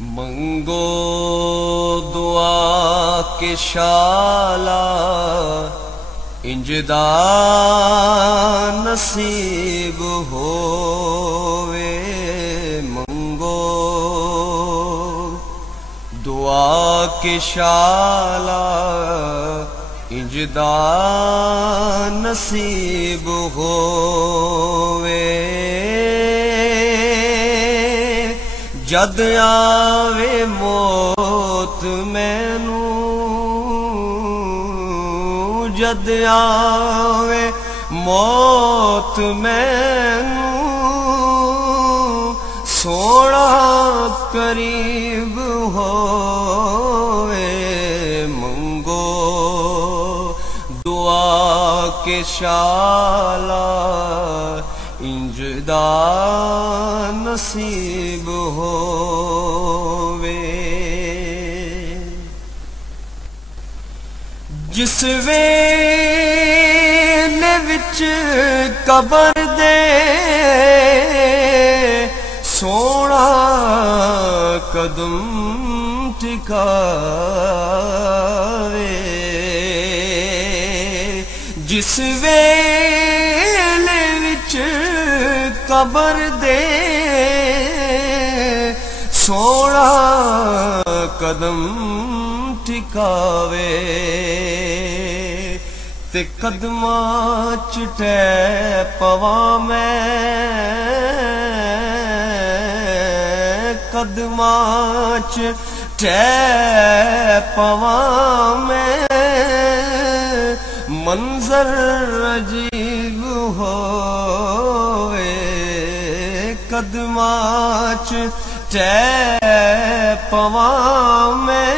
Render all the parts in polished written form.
मंगो दुआ के शाला इंजदा नसीब होवे। मंगो दुआ के शाला इंजदा नसीब होवे। जद आवे मौत मैनू, जद आवे मौत मैनू, सोना करीब होवे। मंगो दुआ के शाला इंजदा नसीब होवे। जिस वेले विच कबर दे सोना कदम टिकावे। जिस वेले विच कबर दे सोना कदम टिकावे। ते कदमां च टै पवां मैं, कदमां च टै पवां मैं, मंजर अजीब होवे। कदमां च टै पवां मैं,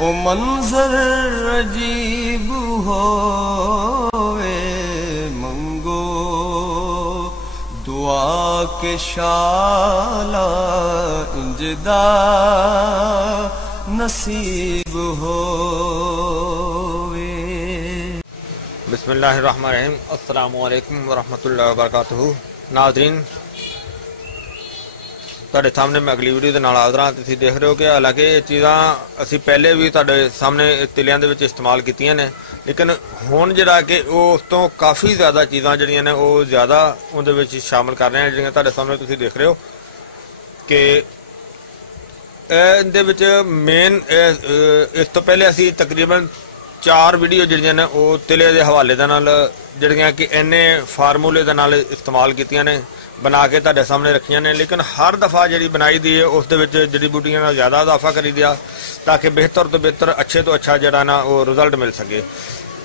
ओ मंजर अजीब होवे। मंगो दुआ के शाला इंजदा नसीब होवे। बिस्मिल्लाहिर्रहमानिर्रहीम। अस्सलामु अलैकुम वरहमतुल्लाहि वबरकातुहू। नाज़रीन, ਤੁਹਾਡੇ ਸਾਹਮਣੇ मैं अगली वीडियो ਦੇ ਨਾਲ ਹਾਜ਼ਰ ਹਾਂ। ਤੁਸੀਂ देख रहे हो कि हालांकि ਇਹ ਚੀਜ਼ਾਂ ਅਸੀਂ ਪਹਿਲੇ ਵੀ ਤੁਹਾਡੇ ਸਾਹਮਣੇ ਤਿਲਿਆਂ ਦੇ ਵਿੱਚ ਇਸਤੇਮਾਲ ਕੀਤੀਆਂ ਨੇ, ਲੇਕਿਨ ਹੁਣ ਜਿਹੜਾ ਕਿ ਉਹ ਉਸ ਤੋਂ ਕਾਫੀ ਜ਼ਿਆਦਾ ਚੀਜ਼ਾਂ ਜਿਹੜੀਆਂ ਨੇ ਉਹ ਜ਼ਿਆਦਾ ਉਹਦੇ ਵਿੱਚ ਸ਼ਾਮਲ ਕਰ ਰਹੇ ਹਾਂ, ਜਿਹੜੀਆਂ ਤੁਹਾਡੇ ਸਾਹਮਣੇ ਤੁਸੀਂ ਦੇਖ ਰਹੇ ਹੋ ਕਿ ਇਹਦੇ ਵਿੱਚ ਮੇਨ ਇਸ ਤੋਂ ਪਹਿਲੇ ਅਸੀਂ ਤਕਰੀਬਨ 4 ਵੀਡੀਓ ਜਿਹੜੀਆਂ ਨੇ ਉਹ ਤਿਲੇ ਦੇ ਹਵਾਲੇ ਦੇ ਨਾਲ ਜਿਹੜੀਆਂ ਕਿ ਇੰਨੇ ਫਾਰਮੂਲੇ ਦੇ ਨਾਲ ਇਸਤੇਮਾਲ ਕੀਤੀਆਂ ਨੇ, बना के तुहाडे सामने रखियां ने। लेकिन हर दफ़ा जी बनाई दी है उस जड़ी बूटियां का ज़्यादा इजाफा करी दिया ताकि बेहतर तो बेहतर अच्छे तो अच्छा जरा ना वो रिजल्ट मिल सके।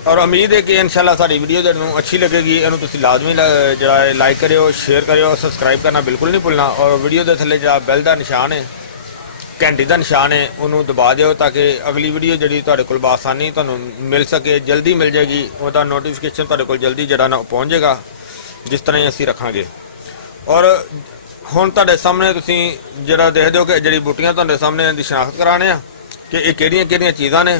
और उम्मीद है कि इंशाल्लाह सारी वीडियो तुहानूं अच्छी लगेगी। इहनूं तुसीं लाजमी जरा लाइक करियो, शेयर करियो, सबसक्राइब करना बिल्कुल नहीं भुलना। और वीडियो के थल्ले जरा बैल का निशान है, घंटी का निशान है, उन्होंने दबा दिओ ताकि अगली वीडियो जी तुहाडे कोल बासानी तुहानूं मिल सके, जल्दी मिल जाएगी। उसका नोटिफिकेशन तुहाडे कोल जल्दी जरा ना पहुँच जाएगा जिस तरह ही असीं रखांगे। और हुण तुहाडे सामने तुसीं जिहड़ा देखदे हो कि जड़ी बूटियां तुहाडे सामने दी शनाख्त कराने आ कि ये किहड़ियां चीज़ां ने।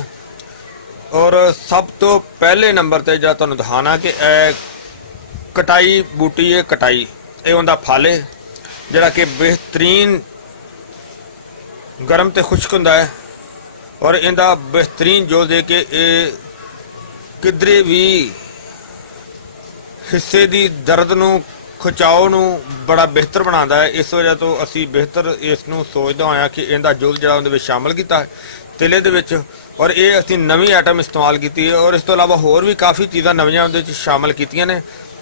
और सब तो पहले नंबर ते जिहड़ा तुहानूं दिखाना कि कटाई बूटी है, कटाई ये उहदा फल है जिहड़ा कि बेहतरीन गर्म ते खुश्क हुंदा है। और इहदा बेहतरीन जो दे के किधरे भी हिस्से दी दर्द नूं खिचाओ नूं बड़ा बेहतर बनाता है। इस वजह तो असी बेहतर इसनूं सोचदा होया कि इहदा जुज़ जिहड़ा उहदे विच शामिल कीता है तिले दे विच। और ये असी नवीं आइटम इस्तेमाल की है। और इस तो इलावा होर भी काफ़ी चीज़ां नवीं उहदे विच शामिल कीतियां ने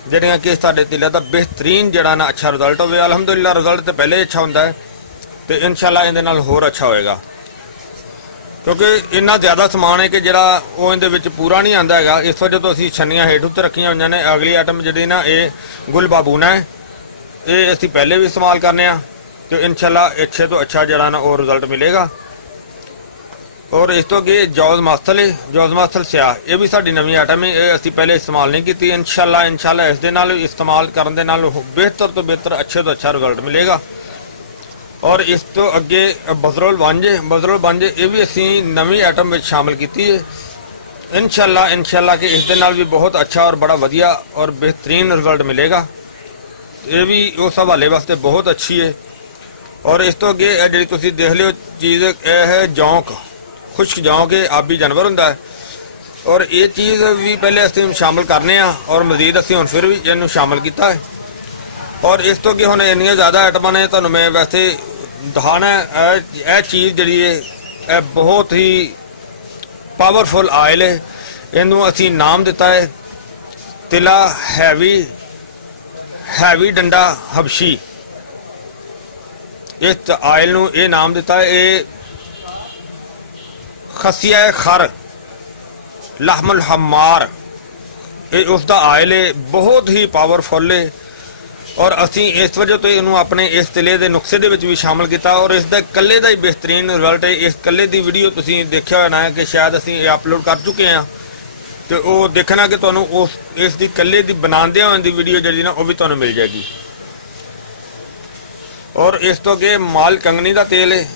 जिहड़ियां कि साडे तिले दा बेहतरीन जिहड़ा ना अच्छा रिजल्ट होवे। अलहमदुलिल्लाह रिजल्ट तो पहले ही अच्छा हुंदा है तो इंशाअल्लाह इहदे नाल होर अच्छा होएगा, क्योंकि इन्ना ज़्यादा समान है कि जिहड़ा वो इहदे विच पूरा नहीं आंदा हैगा। इस वजह तो असीं छन्नियां हेठ उत्ते रखियां होईयां ने। अगली आइटम जिहड़ी ना ये गुल बाबूना है, ये असीं पहले भी इस्तेमाल करने आ तो इंशाअल्लाह अच्छे तो अच्छा जिहड़ा ना वो रिजल्ट मिलेगा। और इस तो अगे जौज मास्थल है, जौज मास्थल स्याह, ये भी साडी नवीं आइटम है, ये असीं पहले इस्तेमाल नहीं की। इंशाअल्लाह इस दे नाल इस्तेमाल करन दे नाल बेहतर तो बेहतर अच्छे तो अच्छा रिजल्ट मिलेगा। और इस तो अगे बजरुल बंज ये भी असी नवीं आइटम में शामिल की है। इंशाअल्लाह कि इस दे नाल भी बहुत अच्छा और बड़ा वधिया और बेहतरीन रिजल्ट मिलेगा। ये भी उस हवाले वास्ते बहुत अच्छी है। और इस तो अगे जी तुम देख लियो चीज़ है जौंक, खुश्क जौंक आबी जानवर होंदा है और ये चीज़ भी पहले असं शामिल करने और मजीद असं हुण फिर भी इनू शामिल किया है। और इस तो अगे हुण इन्नियां ज़्यादा आइटमां ने तुहानूं मैं वैसे दिखाना है। चीज़ जी है बहुत ही पावरफुल आयल है, इनू असी नाम दिता है तिला हैवी डंडा हबशी। इस आयल नू ये नाम दिता है। ये खसिया खर लहमुल हमार ये उसका आयल है, बहुत ही पावरफुल है। और असी इस वजह तो इनू अपने इस तिले के नुस्खे के भी शामिल किया और इसका कल्ले का ही बेहतरीन रिजल्ट है। इस कल्ले की वीडियो तुसीं देखिया होना है कि शायद असी अपलोड कर चुके हैं, तो वो देखना कि तुहानूं उस इसकी कल्ले की बनाते हुए की वीडियो जी ना वो भी तुहानूं मिल जाएगी। और इस तो अगे माल कंगनी का तेल है,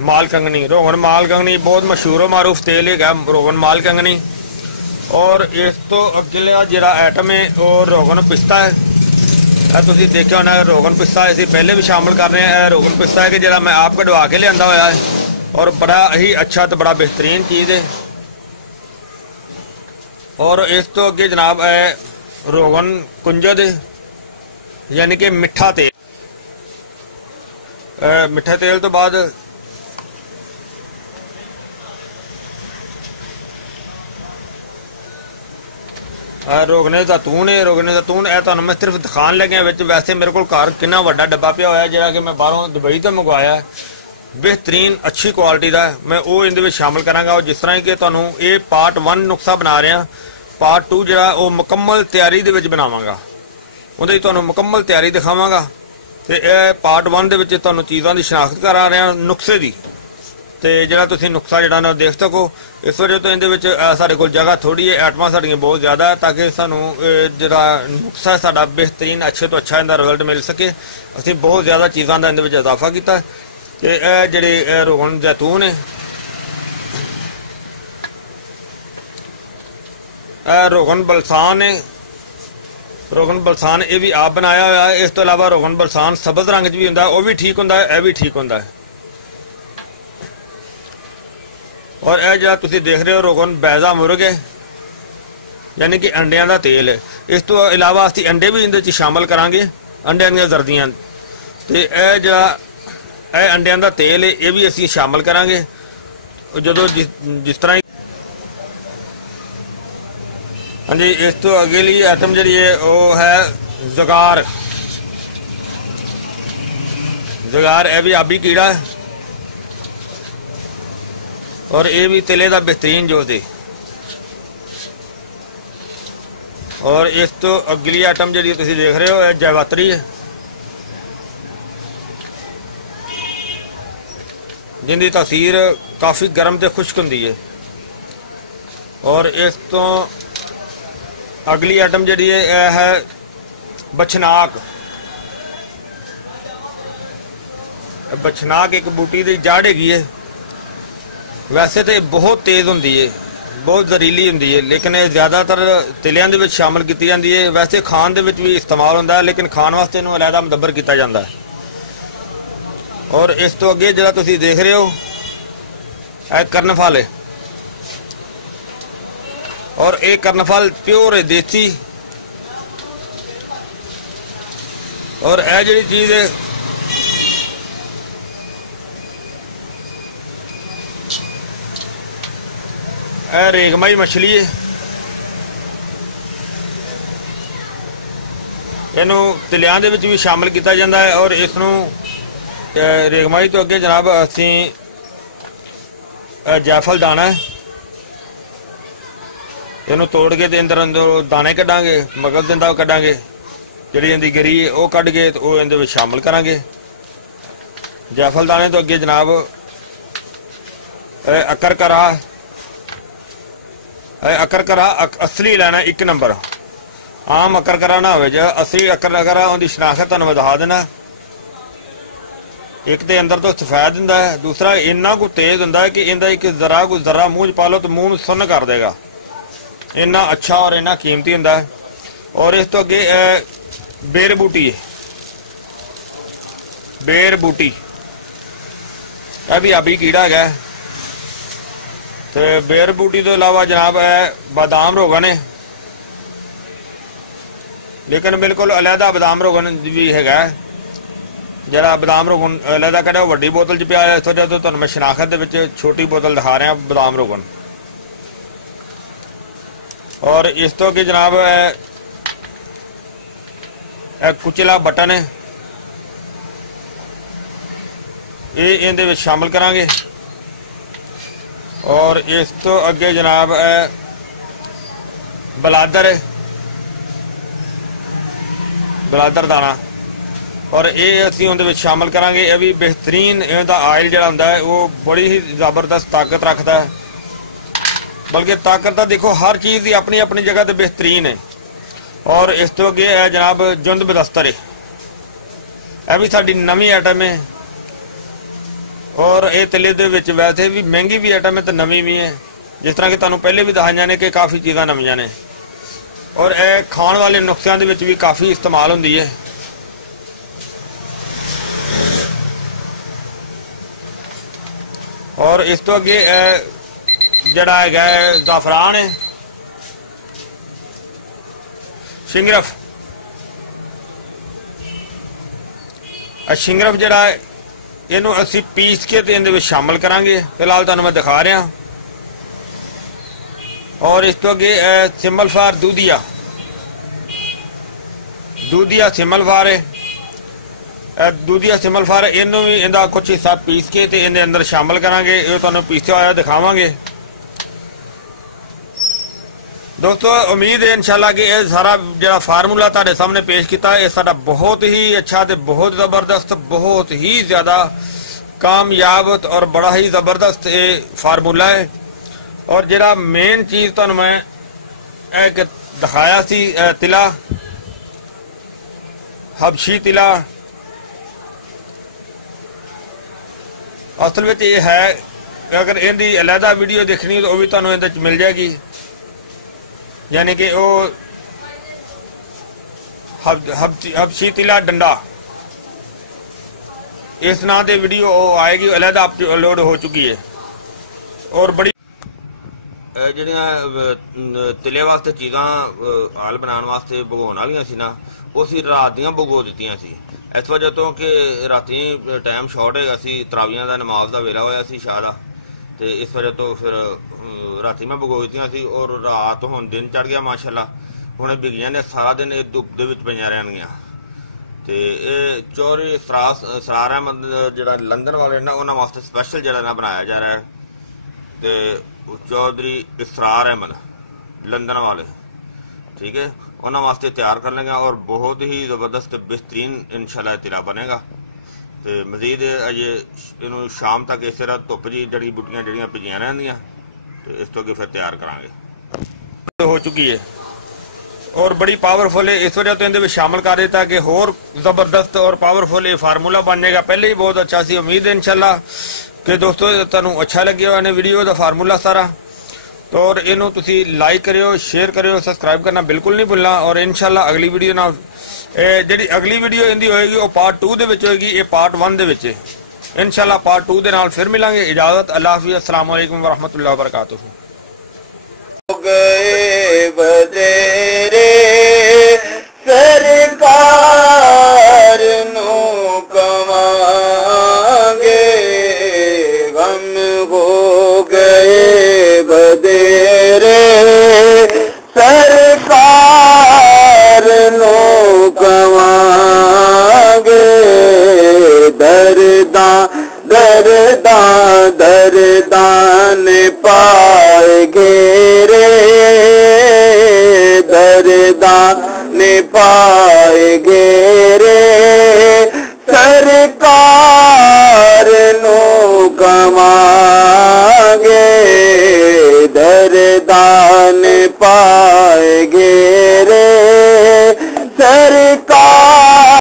माल कंगनी रोगन माल कंगनी बहुत मशहूर मारूफ तेल है रोगन माल कंगनी। और इस तो अगला जिहड़ा आइटम है वो रोगन पिस्ता है। तुसीं देखिया होना रोगन पिस्ता असीं पहले भी शामिल कर रहे हैं। रोगन पिस्ता है कि जिहड़ा मैं आप कढ़वा के लिया होया है और बड़ा ही अच्छा तो बड़ा बेहतरीन चीज़ है। और इस तो अगे जनाब है रोगन कुंजद यानी कि मिठा तेल। मिठे तेल तो बाद रोगने जैतून है। रोगने जैतून है तुहानूं मैं सिर्फ दिखाण लग्या विच, वैसे मेरे को घर कितना वड्डा डब्बा पिया होया जिहड़ा कि मैं बाहरों दुबई तो मंगवाया है, बेहतरीन अच्छी क्वालिटी का। मैं वो इहदे विच शामिल करांगा। और जिस तरह कि तुहानूं ये पार्ट 1 नुस्खा बना रहे हैं, पार्ट 2 जिहड़ा वो मुकम्मल तैयारी दे विच बनावांगा, उहदे तुहानूं मुकम्मल तैयारी दिखावांगा। तो यह पार्ट 1 दे विच तुहानूं चीज़ों की शनाख्त करा रहे हैं नुस्खे की, तो जिहड़ा तुसीं नुस्खा जिहड़ा ना देख सको। इस वजह तो इहदे विच साडे कोल जगह थोड़ी है, आइटमां साडियां बहुत ज़्यादा है, ताकि सानूं जिहड़ा नुस्खा साडा बेहतरीन अच्छे तो अच्छा इहदा रिजल्ट मिल सके। असीं बहुत ज़्यादा चीज़ों का इहदे विच इजाफा किया। तो यह जिहड़े रोगन जैतून है, रोगन बलसान है। रोगन बलसान ये भी आप बनाया हुआ है। इस तो अलावा रोगन बलसान सबज रंग भी होंदा है, वह भी ठीक होंदा है, यह भी ठीक होंदा है। और यह जो तुसीं देख रहे हो रोगन बैजा मुर्ग है यानी कि अंडियां का तेल है। इस तो अलावा असीं अंडे भी इहदे शामिल करांगे, अंडियां दी जर्दियां। तो यह जो अंडियां का तेल है ये भी असीं शामिल करांगे जो जिस तरह। हाँ जी, इस तो अगली आइटम जी है वो है जगार। जगार यह भी आबी कीड़ा है और ये भी तिले का बेहतरीन जो दे। और इस तो अगली आइटम जी तुसीं देख रहे हो जैवात्री है, जिंदी तासीर काफ़ी गर्म तो खुश्क होंदी है। और इस तो अगली आइटम जी है बछनाक। बछनाक एक बूटी की जड़ हैगी है, वैसे तो बहुत तेज़ होंदी है, बहुत जहरीली होंदी है, लेकिन ज़्यादातर तिलियां दे विच शामिल की जाती है। वैसे खाण दे विच भी इस्तेमाल होंदा है, लेकिन खाण वास्ते इहनूं अलहदा मुदब्बर किया जाता है। और इस तो अगे जिहड़ा तुसीं देख रहे हो यह कर्नफल है, और एक कर्नफल प्योर है देसी। और यह जी चीज़ है यह रेगमाई मछली है। इनू तिलियां दे विच भी शामिल किया जाता है। और इसनू रेगमाई तो अगे जनाब असीं जायफल दाना है, इनू तोड़ के अंदर अंदर दाने कढ़ांगे, मगल दिंदा कढ़ांगे, जिहड़ी इहदी गिरी है वह कढ़ के तो इहदे विच शामिल करांगे। जायफल दाने तो अगे जनाब अकर करा, अकर करा असली लैना 1 नंबर, आम अकर करा ना हो, जो असली अकर करा उनकी शनाख्त तुहानूं मैं दिखा देना। एक तो अंदर तो सफेद होंदा है, दूसरा इन्ना को तेज होंदा है कि इनका एक जरा को जरा मूँह पा लो तो मूँह सुन्न कर देगा, इन्ना अच्छा और इन्ना कीमती होंदा है। और इस तो अगे बेर बूटी है, बेर बूटी यह भी आबी कीड़ा है। तो बेर बूटी तो इलावा जनाब है बादाम रोगन है, लेकिन बिल्कुल अलहदा बादाम रोगन भी है। जरा बादाम रोगन अलहदा कड़ा वड्डी बोतल च पिया। इस वजह तो तुहानू मैं शनाखत दे छोटी बोतल दिखा रहा बादाम रोगन। और इस तो अगे जनाब है कुचला बटन है, ये इहदे विच शामिल करांगे। और इस तो अगे जनाब है बलादर है, बलादर दाना, और ये असीं उहदे विच शामिल करांगे। यह भी बेहतरीन इहदा आयल जिहड़ा हुंदा है वो बड़ी ही जबरदस्त ताकत रखता है। बल्कि ताकत तो देखो हर चीज़ की अपनी अपनी जगह तो बेहतरीन है। और इस तो अगे है जनाब जुंद बदस्तर है, यह भी साडी नवी आइटम है। और ये तिले दे विच वैसे भी महंगी भी आइटम है तो नवी भी है, जिस तरह कि तुहानू पहले भी दसाइयां ने कि काफ़ी चीज़ां नवीं ने। और यह खाण वाले नुस्खियां दे विच भी काफ़ी इस्तेमाल हुंदी है। और इस तो अगे जड़ा है जाफरान है, शिंगरफ। शिंगरफ जड़ा है इनू असी पीस के तो इहदे विच शामिल करांगे। फिलहाल तुहानू मैं दिखा रहा। और इस तो अगे सिमलफार दूधिया, दूधिया सिमलफार है, दूधिया सिमलफार इनू भी इहदा कुछ हिस्सा पीस के तो इहदे अंदर शामिल करांगे। ये तुहानू पीसिया होया दिखावांगे। दोस्तों उम्मीद है इंशाल्लाह कि यह सारा जो फार्मूला तुहाडे सामने पेश किया है साडा बहुत ही अच्छा तो बहुत जबरदस्त बहुत ही ज़्यादा कामयाब और बड़ा ही जबरदस्त ये फार्मूला है। और जिहड़ा मेन चीज़ तुहानू मैं एक दिखाया सी तिला, हबशी तिला, असल में ये है। अगर इहदी अलहदा वीडियो देखनी तो वह भी तुहानू इहदे च मिल जाएगी। यानी कि वो हबशी तिला डंडा इस नाम से वीडियो आएगी, अलहदा अपलोड हो चुकी है। और बड़ी जिहड़ियां तिले वास्ते चीज़ां हाल बनाने वास्ते भगोण वालियां सी ना, वो सी रात दियां भगो दित्तियां सी। इस वजह तो कि राती टाइम शॉर्ट है, असी तरावियां दा नमाज दा वेला होया सी शाह दा, तो इस वजह तो फिर राती मैं भगो दित्तियां सी। और रात हुण दिन चढ़ गया माशाअल्लाह, हुण बिगियां ने सारा दिन ये धुप दे विच पईयां रहणगीਆਂ। तो ये चौधरी सरार अहमद जिहड़ा लंदन वाले ना उन्हां वास्ते स्पैशल जिहड़ा ना बनाया जा रहा है। तो चौधरी इसरार अहमद लंदन वाले, ठीक है, उन्हां वास्ते तैयार कर लेंगे। और बहुत ही ज़बरदस्त बेहतरीन इंशाल्लाह तिला बनेगा। तो मजीद अजे इनू शाम तक इस तरह धुप जी जड़ी बूटियां जड़ियां भिजियां रहंदियां, तो इस तो अगे फिर तैयार करांगे। हो चुकी है और बड़ी पावरफुल है। इस वजह तो इहदे विच शामिल कर देता कि होर जबरदस्त और पावरफुल ये फार्मूला बन जाएगा। पहले ही बहुत अच्छा सी। उम्मीद है इंशाल्लाह कि दोस्तों तुहानू अच्छा लग्या होना वीडियो का फार्मूला सारा। तो और इनू तुसी लाइक करियो, शेयर करियो, सबसक्राइब करना बिल्कुल नहीं भूलना। और इंशाल्लाह अगली वीडियो ना जी अगली वीडियो इहदी होएगी वो पार्ट 2 दे विच होएगी, ये पार्ट 1 दे विच है। इंशाल्लाह पार्ट 2 दे नाल फिर मिलांगे। इजाजत, अल्लाह हाफिज़, अस्सलाम वालेकुम व रहमतुल्लाहि व बरकातुहू। गए बदेरे सरकार नो कमांगे, गम हो गए बदेरे सरकार नो कमांगे। दरदा दरदा दरदान पाएगे रे, दरदान पाएगे रे सरकार नो कमांगे, दरदान पाएगे।